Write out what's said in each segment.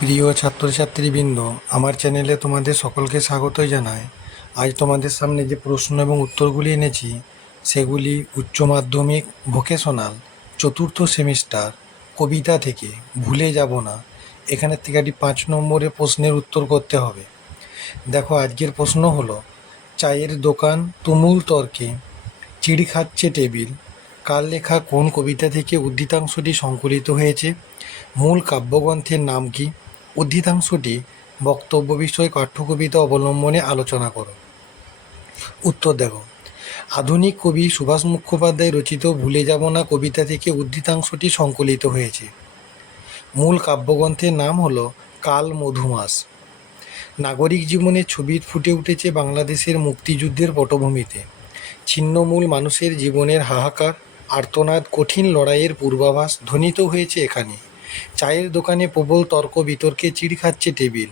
প্রিয় ছাত্রছাত্রীবৃন্দ, আমার চ্যানেলে তোমাদের সকলকে স্বাগতই জানাই। আজ তোমাদের সামনে যে প্রশ্ন এবং উত্তরগুলি এনেছি সেগুলি উচ্চ মাধ্যমিক ভোকেশনাল চতুর্থ সেমিস্টার কবিতা থেকে ভুলে যাব না। এখানের থেকে একটি 5 নম্বরের প্রশ্নের উত্তর করতে হবে। দেখো, আজকের প্রশ্ন হলো, চায়ের দোকান তুমুল তর্কে চিড় খাচ্ছে টেবিল, কার লেখা কোন কবিতা থেকে উদ্ধৃতাংশটি সংকলিত হয়েছে? মূল কাব্যগ্রন্থের নাম কি? উদ্ধৃতাংশটি বক্তব্য বিষয় পাঠ্যকবিতা অবলম্বনে আলোচনা করো। উত্তর দেখো, আধুনিক কবি সুভাষ মুখোপাধ্যায় রচিত ভুলে যাব না কবিতা থেকে উদ্ধৃতাংশটি সংকলিত হয়েছে। মূল কাব্যগ্রন্থের নাম হলো কাল মধুমাস। নাগরিক জীবনের ছবি ফুটে উঠেছে বাংলাদেশের মুক্তিযুদ্ধের পটভূমিতে। ছিন্নমূল মানুষের জীবনের হাহাকার, আর্তনাদ, কঠিন লড়াইয়ের পূর্বাভাস ধ্বনিত হয়েছে এখানে। চায়ের দোকানে প্রবল তর্ক বিতর্কে চিড় খাচ্ছে টেবিল।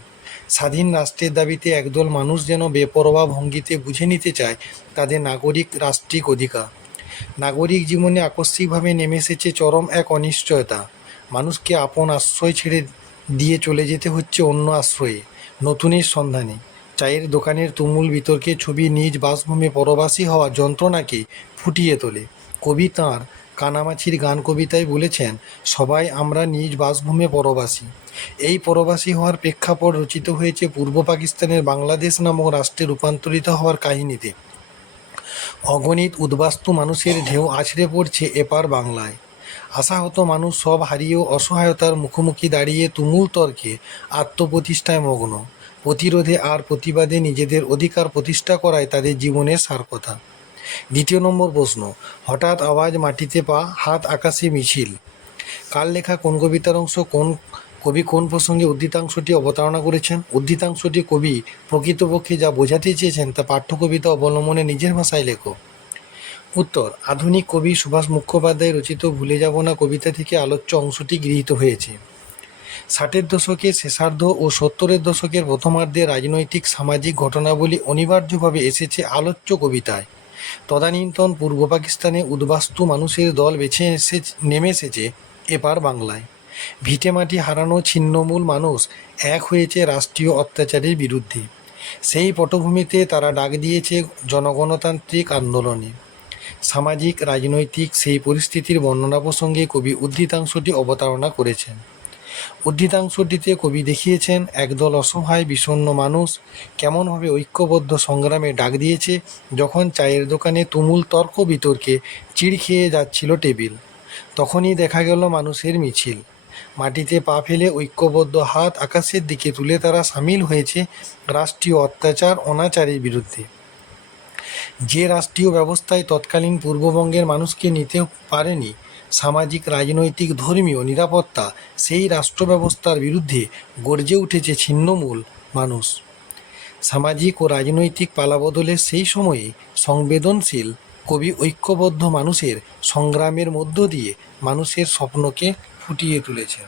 স্বাধীন রাষ্ট্রের দাবিতে একদল মানুষ যেন বেপরোয়া ভঙ্গিতে বুঝে নিতে চায় তাদের নাগরিক রাষ্ট্রিক অধিকার। নাগরিক জীবনে আকস্মিকভাবে নেমে এসেছে চরম এক অনিশ্চয়তা। মানুষকে আপন আশ্রয় ছেড়ে দিয়ে চলে যেতে হচ্ছে অন্য আশ্রয়ে, নতুনের সন্ধানে। চায়ের দোকানের তুমুল বিতর্কে ছবি নিজ বাসভূমে পরবাসী হওয়ার যন্ত্রণাকে ফুটিয়ে তোলে। কবি তাঁর কানামাছির গান কবিতায় বলেছেন, সবাই আমরা নিজ বাসভূমে পরবাসী। এই পরবাসী হওয়ার প্রেক্ষাপট রচিত হয়েছে পূর্ব পাকিস্তানের বাংলাদেশ নামক রাষ্ট্রে রূপান্তরিত হওয়ার কাহিনীতে। অগণিত উদ্বাস্তু মানুষের ঢেউ আছড়ে পড়ছে এপার বাংলায়। আশাহত মানুষ সব হারিয়েও অসহায়তার মুখোমুখি দাঁড়িয়ে তুমুল তর্কে আত্মপ্রতিষ্ঠায় মগ্ন। প্রতিরোধে আর প্রতিবাদে নিজেদের অধিকার প্রতিষ্ঠা করায় তাদের জীবনের সার কথা। দ্বিতীয় নম্বর প্রশ্ন, হঠাৎ আওয়াজ মাটিতে পা, হাত আকাশে মিছিল। কার লেখা কোন কবিতার অংশ? কোন কবি কোন প্রসঙ্গে উদ্ধৃতাংশটি অবতারণা করেছেন? উদ্ধৃতাংশটি কবি প্রকৃতপক্ষে যা বোঝাতে চেয়েছেন তা পাঠ্যকবিতা অবলম্বনে নিজের ভাষায় লেখো। উত্তর, আধুনিক কবি সুভাষ মুখোপাধ্যায় রচিত ভুলে যাব না কবিতা থেকে আলোচ্য অংশটি গৃহীত হয়েছে। 60-এর দশকের শেষার্ধ ও 70-এর দশকের প্রথমার্ধে রাজনৈতিক সামাজিক ঘটনাবলী অনিবার্যভাবে এসেছে আলোচ্য কবিতায়। তদানীন্তন পূর্ব পাকিস্তানে উদ্বাস্তু মানুষের দল নেমে এসেছে এপার বাংলায়। ভিটেমাটি হারানো ছিন্নমূল মানুষ এক হয়েছে রাষ্ট্রীয় অত্যাচারের বিরুদ্ধে। সেই পটভূমিতে তারা ডাক দিয়েছে জনগণতান্ত্রিক আন্দোলনে। সামাজিক রাজনৈতিক সেই পরিস্থিতির বর্ণনা প্রসঙ্গে কবি উদ্ধৃতাংশটি অবতারণা করেছেন। উদ্ধৃতাংশটিতে কবি দেখিয়েছেন একদল অসহায় বিষণ্ণ মানুষ কেমনভাবে ঐক্যবদ্ধ সংগ্রামে ডাক দিয়েছে যখন চায়ের দোকানে তুমুল তর্ক বিতর্কে চিড় খেয়ে যাচ্ছিল টেবিল। তখনই দেখা গেল মানুষের মিছিল। মাটিতে পা ফেলে ঐক্যবদ্ধ হাত আকাশের দিকে তুলে তারা সামিল হয়েছে রাষ্ট্রীয় অত্যাচার অনাচারের বিরুদ্ধে। যে রাষ্ট্রীয় ব্যবস্থায় তৎকালীন পূর্ববঙ্গের মানুষকে নিতে পারেনি সামাজিক, রাজনৈতিক, ধর্মীয় নিরাপত্তা, সেই রাষ্ট্র ব্যবস্থার বিরুদ্ধে গর্জে উঠেছে ছিন্নমূল মানুষ। সামাজিক ও রাজনৈতিক পালাবদলের সেই সময়ে সংবেদনশীল কবি ঐক্যবদ্ধ মানুষের সংগ্রামের মধ্য দিয়ে মানুষের স্বপ্নকে ফুটিয়ে তুলেছেন।